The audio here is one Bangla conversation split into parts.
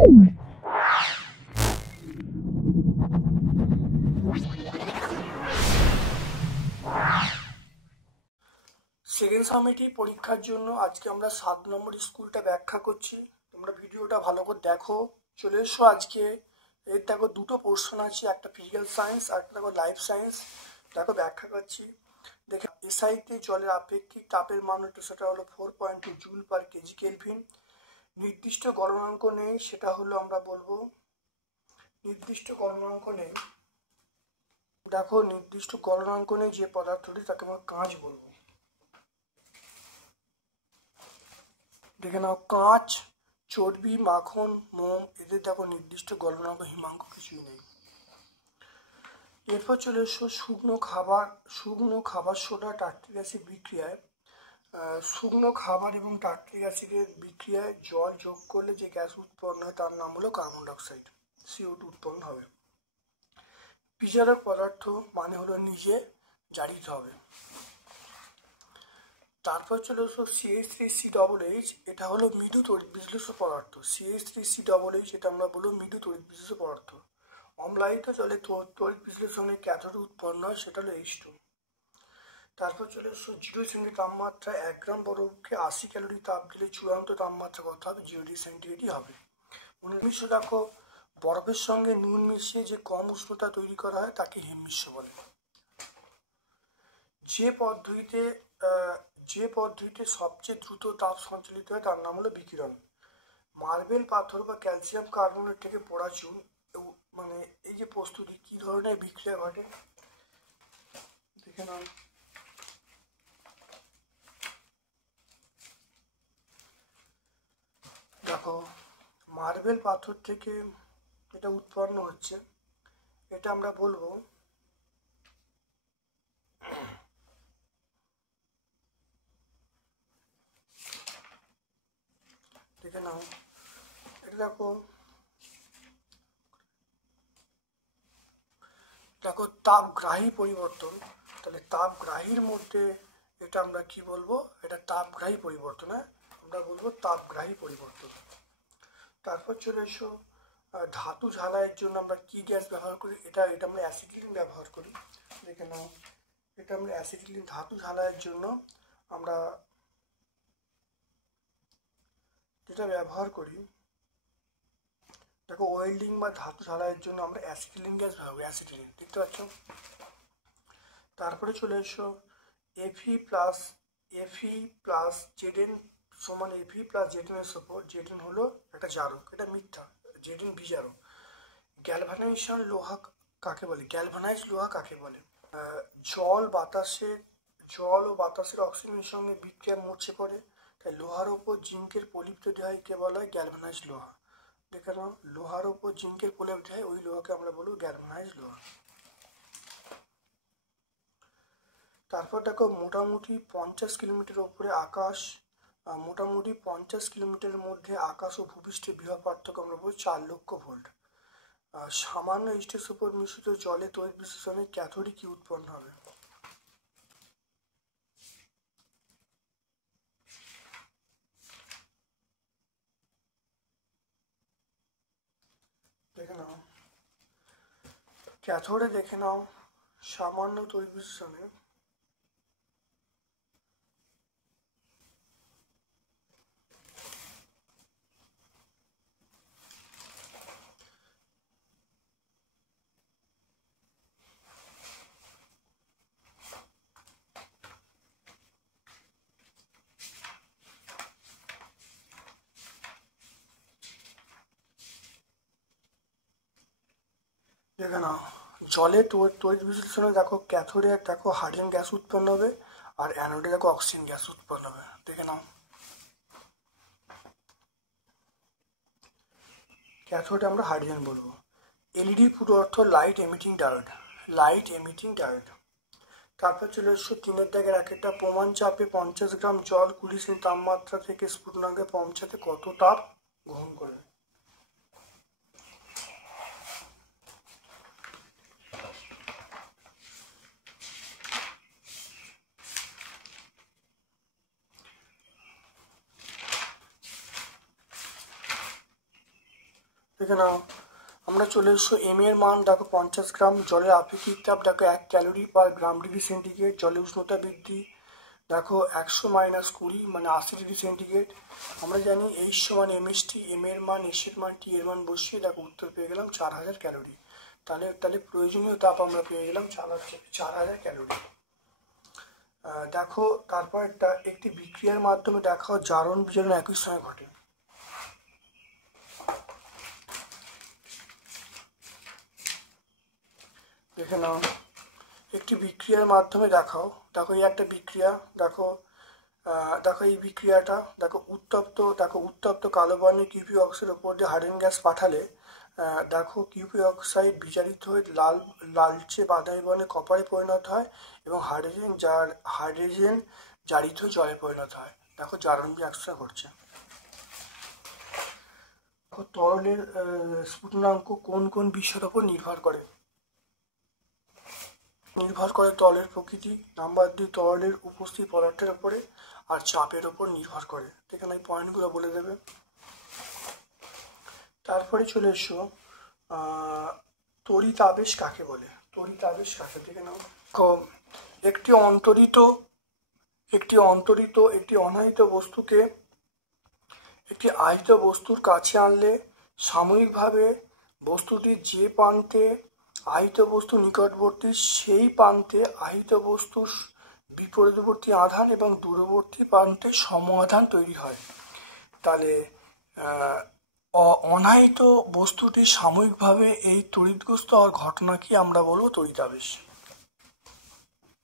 সেকেন্ড সামেটিভ পরীক্ষার জন্য আজকে আমরা 7 নম্বর স্কুলটা ব্যাখ্যা করছি। তোমরা ভিডিওটা ভালো করে দেখো। চলে এসো আজকে। এর দেখো দুটো পোর্শন আছে, একটা ফিজিক্যাল সায়েন্স আর একটা দেখো লাইফ সায়েন্স। দেখো ব্যাখ্যা করছি। দেখে এসআইতে জলের আপেক্ষিক তাপের মান হচ্ছে সেটা হলো 4.2 জুল পার কেজি কেলভিন। নির্দিষ্ট গলনাঙ্ক নেই, সেটা হলো আমরা বলবো নির্দিষ্ট গলনাঙ্ক নেই। দেখো নির্দিষ্ট গলনাঙ্ক নেই যে পদার্থটি, তাকে আমরা কাঁচ বলবো। দেখে নাও, কাঁচ, চর্বি, মাখন, মোম, এদের দেখো নির্দিষ্ট গলনাঙ্ক হিমাঙ্ক কিছুই নেই। এরপর চলে এসো শুকনো খাবার সোডা টার্ট্রিক অ্যাসিড বিক্রিয়ায়। শুকনো খাবার এবং টার্ট্রিক অ্যাসিডের বিক্রিয়ায় জল যোগ করলে যে গ্যাস উৎপন্ন হয় তার নাম হলো কার্বন ডাইঅক্সাইড, CO2 উৎপন্ন হবে। বিজারক পদার্থ মানে হলো নিজে জারিত হবে। তারপর চলে এসো CH3COOH, এটা হলো মৃদু তড়িৎ বিশ্লেষ্য পদার্থ। CH3COOH এটা আমরা বলবো মৃদু তড়িৎ বিশ্লেষ্য পদার্থ। অম্লায়িত জলে তড়িৎ বিশ্লেষণে ক্যাথোড উৎপন্ন হয়, সেটা হলো H2। তারপর চলে এসো 0 সেন্টিগ্রেড তাপমাত্রা 1 গ্রাম বরফকে 80 ক্যালোরি তাপ দিলে চূড়ান্ত তাপমাত্রা কত হবে? 0 ডিগ্রি সেন্টিগ্রেডই হবে। 19 দেখো, বরফের সঙ্গে নুন মিশিয়ে যে কম উষ্ণতা তৈরি করা হয় তাকে হিমবিশ্ব বলে। যে পদ্ধতিতে সবচেয়ে দ্রুত তাপ সঞ্চালিত হয় তার নাম হলো বিকিরণ। মার্বেল পাথর বা ক্যালসিয়াম কার্বনেট থেকে পোড়া চুন, মানে এই যে প্রস্তুতি কি ধরনের বিক্রিয়া ঘটে দেখে নাও। দেখো, মার্বেল পাথর থেকে এটা উৎপন্ন হচ্ছে, এটা আমরা বলবো দেখে নাও। এটা দেখো তাপগ্রাহী পরিবর্তন। তাহলে তাপগ্রাহীর মধ্যে এটা আমরা কি বলবো? এটা তাপগ্রাহী পরিবর্তন। হ্যাঁ, আমরা বলবো তাপগ্রাহী পরিবর্তন। তারপর চলে এসো ধাতু ঝালাইয়ের জন্য আমরা কি গ্যাস ব্যবহার করি? এটা আমরা অ্যাসিটিলিন ব্যবহার করি। দেখে নাও, এটা আমরা অ্যাসিটিলিন ধাতু ঝালাইয়ের জন্য আমরা যেটা ব্যবহার করি। দেখো, ওয়েল্ডিং বা ধাতু ঝালাইয়ের জন্য আমরা অ্যাসিটিলিন গ্যাস ব্যবহার করি, অ্যাসিটিলিন, দেখতে পাচ্ছ। তারপরে চলে এসো Fe প্লাস Zn সমান Fe প্লাস Zn এর উপর। Zn হলো একটা জারক, এটা মিথ্যা, Zn বিজারক। গ্যালভানাইজেশন লোহা কাকে বলে? গ্যালভানাইজ লোহা কাকে বলে? জল ও বাতাসের অক্সিজেনের সঙ্গে বিক্রিয়া মরচে পড়ে, তাই লোহার ওপর জিঙ্কের প্রলেপ তৈরি হয়, কে বলা হয়? গ্যালভানাইজ লোহা। দেখে নাও, লোহার ওপর জিঙ্কের প্রলেপ তৈরি হয়, ওই লোহাকে আমরা বলবো গ্যালভানাইজ লোহা। তারপর দেখো, মোটামুটি 50 কিলোমিটার উপরে আকাশ, মোটামুটি 50 কিলোমিটারের মধ্যে আকাশ ও ভূপৃষ্ঠের বিভব পার্থক্য আমরা বলবো 4 লক্ষ ভোল্ট। সামান্য স্টেজ উপর মিশ্রিত জলে তড়িৎ বিশ্লেষণে ক্যাথোডে কি উৎপন্ন হবে? দেখে নাও, ক্যাথোডে দেখে নাও, সামান্য তড়িৎ বিশ্লেষণে দেখে নাও, জলে তড়িৎ বিশ্লেষণে দেখো ক্যাথোডে দেখো হাইড্রোজেন গ্যাস উৎপন্ন হবে, আর অ্যানোডে দেখো অক্সিজেন গ্যাস উৎপন্ন হবে। দেখে নাও, ক্যাথোডে আমরা হাইড্রোজেন বলবো। এলইডি পুরো অর্থ লাইট এমিটিং ডায়োড। তারপর চলে এসো 3 দাগের একটা প্রমাণ চাপে 50 গ্রাম জল 20 সেন্টি তাপমাত্রা থেকে স্ফুটনাঙ্কে পৌঁছাতে কত তাপ গ্রহণ করে? দেখে নাও, আমরা চলে এসছো এম এর মান দেখো 50 গ্রাম, জলের আপেক্ষিক তাপ দেখো 1 ক্যালোরি পার গ্রাম ডিগ্রি সেন্টিগ্রেড, জলের উষ্ণতা বৃদ্ধি দেখো 100 - 20 মানে 80 ডিগ্রি সেন্টিগ্রেড। আমরা জানি এইচ সমান এমএসটি, এম এর মান, এস এর মান, টি এর মান বসিয়ে দেখো উত্তর পেয়ে গেলাম 4000 ক্যালোরি। তাহলে প্রয়োজনীয় তাপ আমরা পেয়ে গেলাম 4000 ক্যালোরি। দেখো তারপর একটি বিক্রিয়ার মাধ্যমে দেখাও জারণ বিজারণ একই সময় ঘটে। দেখে নাও, একটি বিক্রিয়ার মাধ্যমে দেখাও, দেখো এই একটা বিক্রিয়া, দেখো দেখো এই বিক্রিয়াটা, উত্তপ্ত কালো বর্ণের কিউপি অক্সাইডের উপর দিয়ে হাইড্রোজেন গ্যাস পাঠালে দেখো কিউপি অক্সাইড বিজারিত হয়ে লালচে বাদামি বর্ণে কপারে পরিণত হয় এবং হাইড্রোজেন জারিত হয়ে জলে পরিণত হয়। দেখো জারণ বিক্রিয়া একসাথে ঘটছে। দেখো তরলের স্ফুটনাঙ্ক কোন কোন বিষয়ের উপর নির্ভর করে? নির্ভর করে তরলের প্রকৃতি, নাম্বার 2 তরলের উপস্থিত পদার্থের উপরে, আর চাপের উপর নির্ভর করে। এখানে এই পয়েন্টগুলো বলে দেবে। তারপরে চলে এসো তড়িৎ আবেশ কাকে বলে? তড়িৎ আবেশ কাকে, দেখে নাও। একটি অনাহিত বস্তুকে একটি আহিত বস্তুর কাছে আনলে সাময়িকভাবে বস্তুটির যে প্রান্তে আহিত বস্তু নিকটবর্তী সেই প্রান্তে আহিত বস্তুর বিপরীতবর্তী আধান এবং দূরবর্তী প্রান্তে সম আধান তৈরি হয়। তাহলে অনাহিত বস্তুটি সাময়িকভাবে এই তড়িৎগ্রস্ত হওয়ার ঘটনাকে আমরা বলবো তড়িতাবেশ।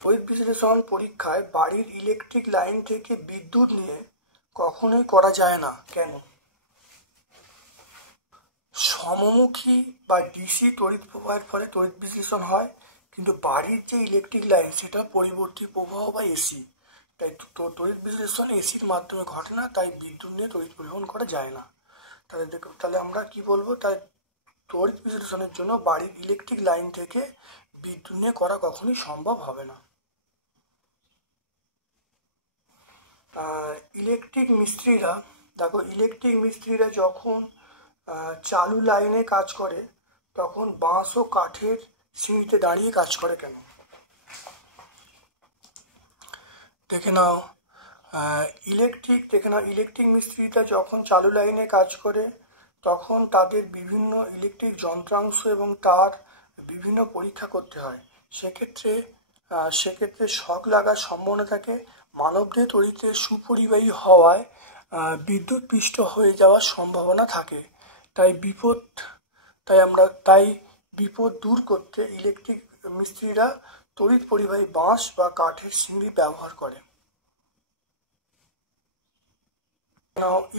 তড়িৎ বিশ্লেষণ পরীক্ষায় বাড়ির ইলেকট্রিক লাইন থেকে বিদ্যুৎ নিয়ে কখনোই করা যায় না, কেন? সমমুখী বা ডিসি তড়িৎ প্রবাহের ফলে তড়িৎ বিশ্লেষণ হয়, কিন্তু বাড়ির যে ইলেকট্রিক লাইন সেটা পরিবর্তী প্রবাহ বা এসি, তাই তড়িৎ বিশ্লেষণ এসির মাধ্যমে ঘটে না, তাই বিদ্যুৎ নিয়ে তড়িৎ পরিবহন করা যায় না। তাহলে আমরা কি বলবো, তাই তড়িৎ বিশ্লেষণের জন্য বাড়ির ইলেকট্রিক লাইন থেকে বিদ্যুৎ নিয়ে করা কখনোই সম্ভব হবে না। ইলেকট্রিক মিস্ত্রিরা যখন চালু লাইনে কাজ করে তখন বাঁশ ও কাঠের সিঁড়িতে দাঁড়িয়ে কাজ করে কেন? দেখে নাও, ইলেকট্রিক মিস্ত্রিরা যখন চালু লাইনে কাজ করে তখন তাদের বিভিন্ন ইলেকট্রিক যন্ত্রাংশ এবং তার বিভিন্ন পরীক্ষা করতে হয়। সেক্ষেত্রে শক লাগার সম্ভাবনা থাকে। মানবদেহ তড়িতের সুপরিবাহী হওয়ায় বিদ্যুৎ পৃষ্ঠ হয়ে যাওয়ার সম্ভাবনা থাকে। তাই বিপদ দূর করতে ইলেকট্রিক মিস্ত্রিরা তড়িৎ পরিবাহী বাঁশ বা কাঠের সিঁড়ি ব্যবহার করে।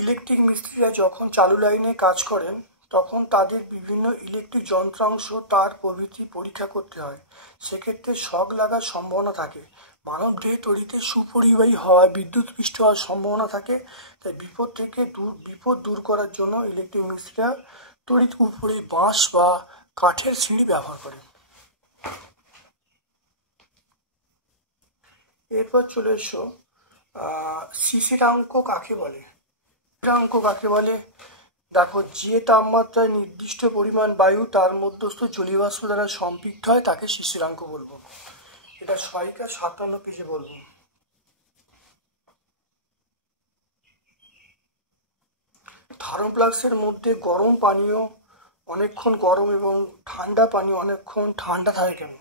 ইলেকট্রিক মিস্ত্রিরা যখন চালু লাইনে কাজ করেন তখন তাদের বিভিন্ন ইলেকট্রিক যন্ত্রাংশ তার প্রভৃতি পরীক্ষা করতে হয়। সেক্ষেত্রে শক লাগার সম্ভাবনা থাকে। মানবদেহে তড়িতের সুপরিবাহী হওয়ায় বিদ্যুৎ পৃষ্ঠ হওয়ার সম্ভাবনা থাকে। তাই বিপদ দূর করার জন্য ইলেকট্রিক মিস্ত্রিরা তড়িৎ পরিবাহী বাঁশ বা কাঠের সিঁড়ি ব্যবহার করে। এরপর চলে এসো শিশিরাঙ্ক কাকে বলে? শিশিরাঙ্ক কাকে বলে? দেখো, যে তাপমাত্রায় নির্দিষ্ট পরিমাণ বায়ু তার মধ্যস্থ জলীয় বাষ্প দ্বারা সম্পৃক্ত হয় তাকে শিশিরাঙ্ক বলবো। এটা 57 পেজে বলবো। থার্মোফ্লাস্কের মধ্যে গরম পানীয় অনেকক্ষণ গরম এবং ঠান্ডা পানীয় অনেকক্ষণ ঠান্ডা থাকে কেন?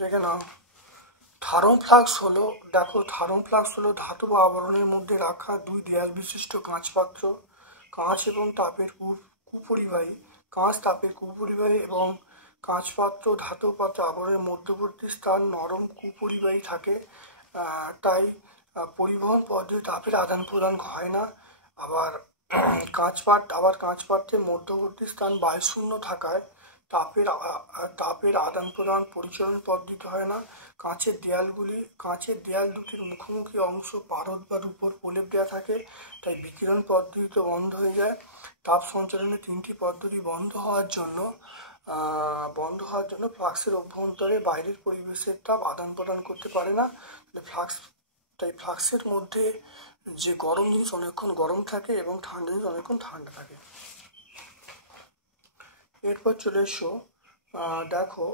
দেখে নাও, থার্মোফ্লাস্ক হলো ধাতব আবরণের মধ্যে রাখা দুই দেয়াল বিশিষ্ট কাঁচ পাত্র। কাঁচ তাপের কুপরিবাহী এবং কাঁচ পাত্র ধাতব পাত্র আবরণের মধ্যবর্তী স্থান নরম কুপরিবাহী থাকে। তাই পরিবহন পদ্ধতি তাপের আদান প্রদান হয় না। আবার কাঁচ পাত্রের মধ্যবর্তী স্থান বায়ুশূন্য থাকায় তাপের আদান প্রদান পরিচালন পদ্ধতি হয় না। কাঁচের দেয়াল দুটির মুখোমুখি অংশ পারদ বা রূপোর প্রলেপ দেওয়া থাকে, তাই বিকিরণ পদ্ধতি তো বন্ধ হয়ে যায়। তাপ সঞ্চালনের তিনটি পদ্ধতি বন্ধ হওয়ার জন্য ফ্লাক্সের অভ্যন্তরে বাইরের পরিবেশের তাপ আদান প্রদান করতে পারে না। তাই ফ্লাক্সের মধ্যে যে গরম জিনিস অনেকক্ষণ গরম থাকে এবং ঠান্ডা জিনিস অনেকক্ষণ ঠান্ডা থাকে। এরপর চলে এসো, দেখো,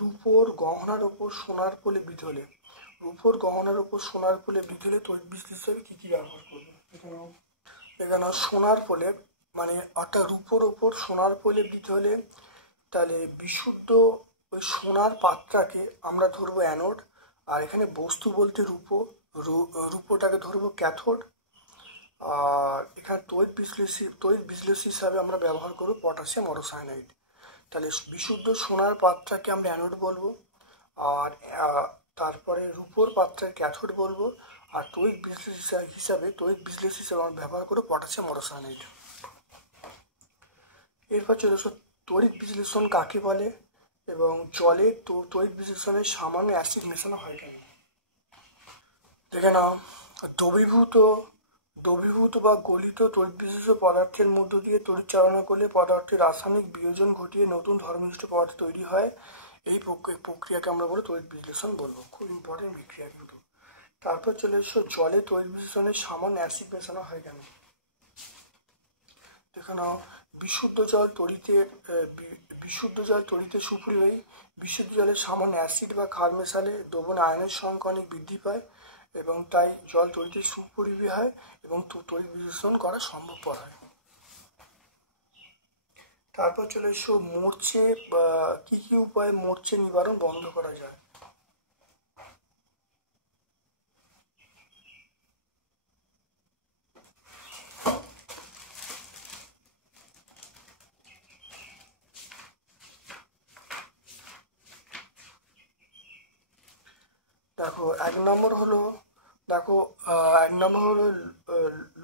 রূপোর গহনার ওপর সোনার পোলে বিধলে, রূপোর গহনার ওপর সোনার পোলে বিধলে তড়িৎ বিশ্লেষণ কি কি ব্যবহার করবে? এখানে সোনার পোলে মানে অর্থাৎ রূপোর ওপর সোনার পোলে বিধলে, তাহলে বিশুদ্ধ ওই সোনার পাত্রটাকে আমরা ধরবো অ্যানোড, আর এখানে বস্তু বলতে রূপোটাকে ধরবো ক্যাথোড, আর এখানে তড়িৎ বিশ্লেষী হিসাবে আমরা ব্যবহার করবো পটাশিয়াম অরোসায়ানাইড। তাহলে বিশুদ্ধ সোনার পাত্রটাকে আমরা অ্যানোড বলবো, আর তারপরে রূপোর পাত্রের ক্যাথোড বলবো, আর তড়িৎ বিশ্লেষী হিসাবে আমরা ব্যবহার করবো পটাশিয়াম অরোসায়ানাইড। এরপর চলে এসো, তড়িৎ বিশ্লেষণ কাকে বলে এবং জলে তড়িৎ বিশ্লেষণে সামান্য অ্যাসিড মেশানো হয় কেন? দেখে নাও, দ্রবীভূত বা গলিত তড়িৎ বিশিষ্ট পদার্থের মধ্য দিয়ে তড়িৎ চালনা করলে পদার্থের রাসায়নিক বিয়োজন ঘটিয়ে নতুন ধর্মনিষ্ঠ পদার্থ তৈরি হয়। এই প্রক্রিয়াকে আমরা বলবো তড়িৎ বিশ্লেষণ বলবো। খুব ইম্পর্টেন্ট বিক্রিয়া কিন্তু। তারপর চলে এসো, জলে তড়িৎ বিশ্লেষণে সামান্য অ্যাসিড মেশানো হয় কেন? দেখে নাও, বিশুদ্ধ জল তড়িতে সুপরিবাহী। বিশুদ্ধ জলে সামান্য অ্যাসিড বা ক্ষার মেশালে দ্রবণে আয়নের সংখ্যা অনেক বৃদ্ধি পায় এবং তাই জল তড়িতে সুপরিবাহী হয় এবং তড়িৎ বিশ্লেষণ করা সম্ভবপর হয়। তারপর চলে এসো, কি কি উপায়ে মরচে নিবারণ বন্ধ করা যায়? দেখো, এক নম্বর হলো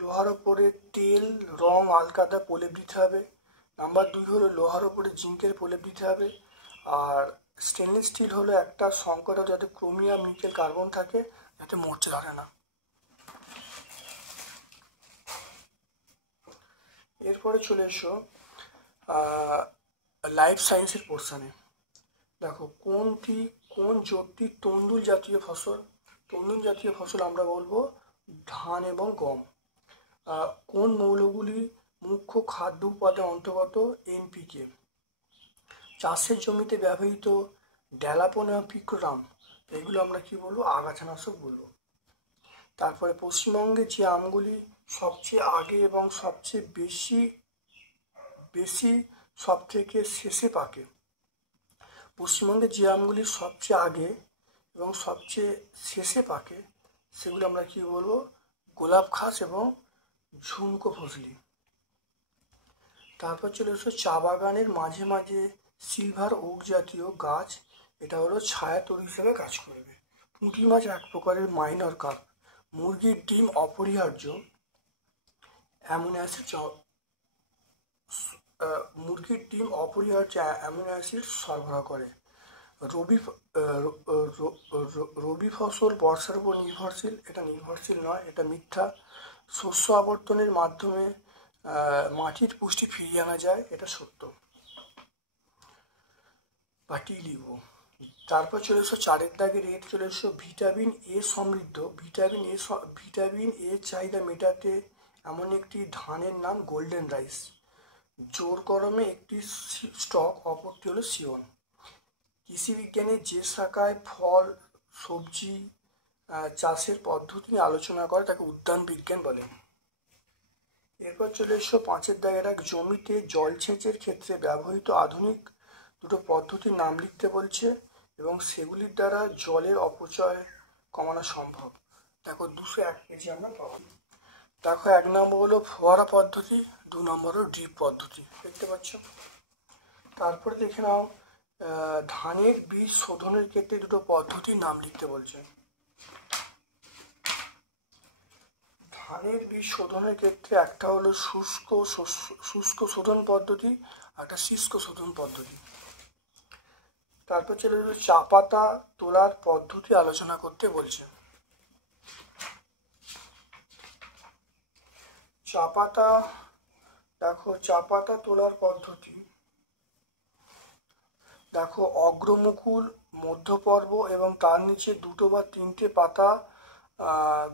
লোহার ওপরে তেল, রং, আলকাদা প্রলেপ দিতে হবে। নাম্বার 2 হলো লোহার ওপরে জিঙ্কের প্রলেপ দিতে হবে। আর স্টেনলেস স্টিল হলো একটা সংকর যাতে ক্রোমিয়াম, নিকেল, কার্বন থাকে, যাতে মরচে ধরে না। এরপরে চলে এসো লাইফ সায়েন্সের পোর্শনে। দেখো, কোন জোটটি তন্দুল জাতীয় ফসল? তন্দুল জাতীয় ফসল আমরা বলবো ধান এবং গম। কোন মৌলগুলি মুখ্য খাদ্য উপাদান অন্তর্গত? এনপিকে। চাষের জমিতে ব্যবহৃত ড্যালাপন এবং পিকোরাম, এগুলো আমরা কি বলবো? আগাছানাশক বলবো। তারপরে পশ্চিমবঙ্গে যে আমগুলি সবচেয়ে আগে এবং সবচেয়ে বেশি সব থেকে শেষে পাকে, পশ্চিমবঙ্গে যে আমগুলি সবচেয়ে আগে এবং সবচেয়ে শেষে পাকে সেগুলো আমরা কি বলবো? গোলাপ খাস এবং ঝুমকো ফজলি। তারপর চলে এসো, চা বাগানের মাঝে মাঝে সিলভার ওক জাতীয় গাছ, এটা হলো ছায়া তৈরি হিসেবে কাজ করবে। পুঁটি মাছ এক প্রকারের মাইনর কার্প। মুরগির ডিম অপরিহার্য অ্যামিনো অ্যাসিড সরবরাহ করে। রবি ফসল বর্ষার উপর নির্ভরশীল, এটা নির্ভরশীল নয়, এটা মিথ্যা। শস্য আবর্তনের মাধ্যমে মাটির পুষ্টি ফিরিয়ে আনা যায়, এটা সত্য। বাটি লিখবো। তারপর চলে এসো 4 দাগের এর চলে এসো, ভিটামিন এ সমৃদ্ধ। ভিটামিন এ চাহিদা মেটাতে এমন একটি ধানের নাম গোল্ডেন রাইস। জোর গরমে একটি স্টক, অপরটি হলো সিওন। কৃষি বিজ্ঞানের যে শাখায় ফল, সবজি চাষের পদ্ধতি নিয়ে আলোচনা করে তাকে উদ্যান বিজ্ঞান বলে। এরপর চলে এসো 5 দাগের এক, জমিতে জলসেচের ক্ষেত্রে ব্যবহৃত আধুনিক দুটো পদ্ধতির নাম লিখতে বলছে এবং সেগুলির দ্বারা জলের অপচয় কমানো সম্ভব। দেখো, 201 কেজি আমরা পাবো। দেখো, 1 নম্বর হলো ফোয়ারা পদ্ধতি, 2 নম্বর হলো ড্রিপ পদ্ধতি, দেখতে পাচ্ছ। তারপরে দেখে নাও, ধানের বীজ শোধনের ক্ষেত্রে দুটো পদ্ধতির নাম লিখতে বলছে। ধানের বীজ শোধনের ক্ষেত্রে একটা হলো শুষ্ক শোধন পদ্ধতি, একটা শুষ্ক শোধন পদ্ধতি। তারপর চলে গেল চা পাতা তোলার পদ্ধতি আলোচনা করতে বলছে। চা পাতা দেখো চা পাতা তোলার পদ্ধতি। দেখো অগ্রমুকুল, মধ্যপর্ব এবং তার নিচে দুটো বা তিনটে পাতা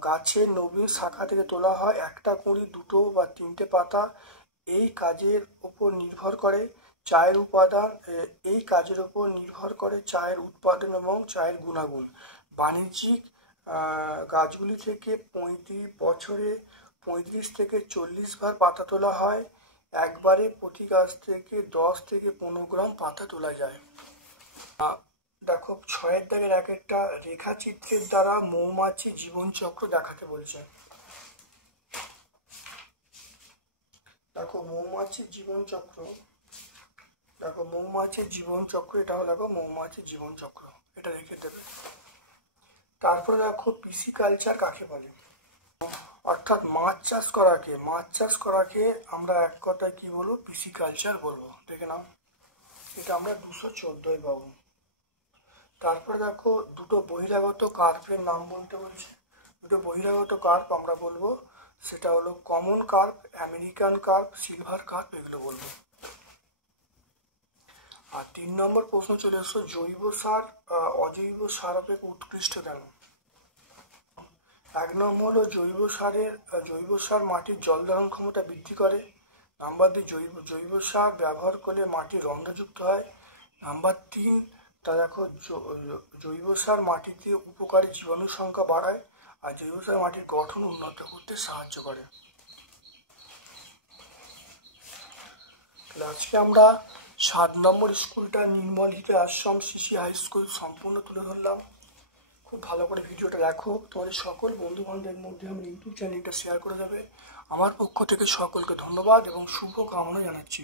গাছের নবীন শাখা থেকে তোলা হয়। একটা কুঁড়ি, দুটো বা তিনটে পাতা। এই কাজের উপর নির্ভর করে চায়ের উপাদান, এই কাজের উপর নির্ভর করে চায়ের উৎপাদন এবং চায়ের গুণাগুণ। বাণিজ্যিক গাছগুলি থেকে বছরে 35 থেকে 40 বার পাতা তোলা হয়। একবারে প্রতি গাছ থেকে 10 থেকে 15 গ্রাম পাতা তোলা যায়। দেখো 6 দাগের এক একটা রেখাচিত্রের দ্বারা মৌমাছি জীবনচক্র দেখাতে বলছে। দেখো মৌমাছির জীবনচক্র, দেখো মৌমাছির জীবনচক্র, এটা হলো দেখো মৌমাছির জীবনচক্র, এটা রেখে দেবে। তারপরে দেখো পিসিকালচার কাকে বলে, অর্থাৎ মাছ চাষ করাকে আমরা এক কথায় কি বলবো, পিসিকালচার বলবো। দেখে নাও, এটা আমরা 214 পাবো। তারপরে দেখো দুটো বহিরাগত কার্পের নাম বলতে বলছে। দুটো বহিরাগত কার্প আমরা বলবো, সেটা হলো common carp, American carp, silver carp, এগুলো বলবো। আর 3 নম্বর প্রশ্ন চলে এসো, জৈব সার অজৈব সার অপেক্ষা উৎকৃষ্ট কেন? 1 নম্বর হলো জৈব সার মাটির জল ধারণ ক্ষমতা বৃদ্ধি করে। নাম্বার 2, জৈব সার ব্যবহার করলে মাটি রন্ধ্রযুক্ত হয়। নাম্বার 3, তা দেখো জৈব সার মাটিতে উপকারী জীবাণুর সংখ্যা বাড়ায়। আর জৈব সার মাটির গঠন উন্নত করতে সাহায্য করে। আজকে আমরা 7 নম্বর স্কুলটা নির্মল হিতে আশ্রম সিসি হাই স্কুল সম্পূর্ণ তুলে ধরলাম। খুব ভালো করে ভিডিওটা দেখো, তোমাদের সকল বন্ধু বান্ধবের মধ্যে আমার ইউটিউব চ্যানেলটা শেয়ার করে দেবে। আমার পক্ষ থেকে সকলকে ধন্যবাদ এবং শুভ কামনা জানাচ্ছি।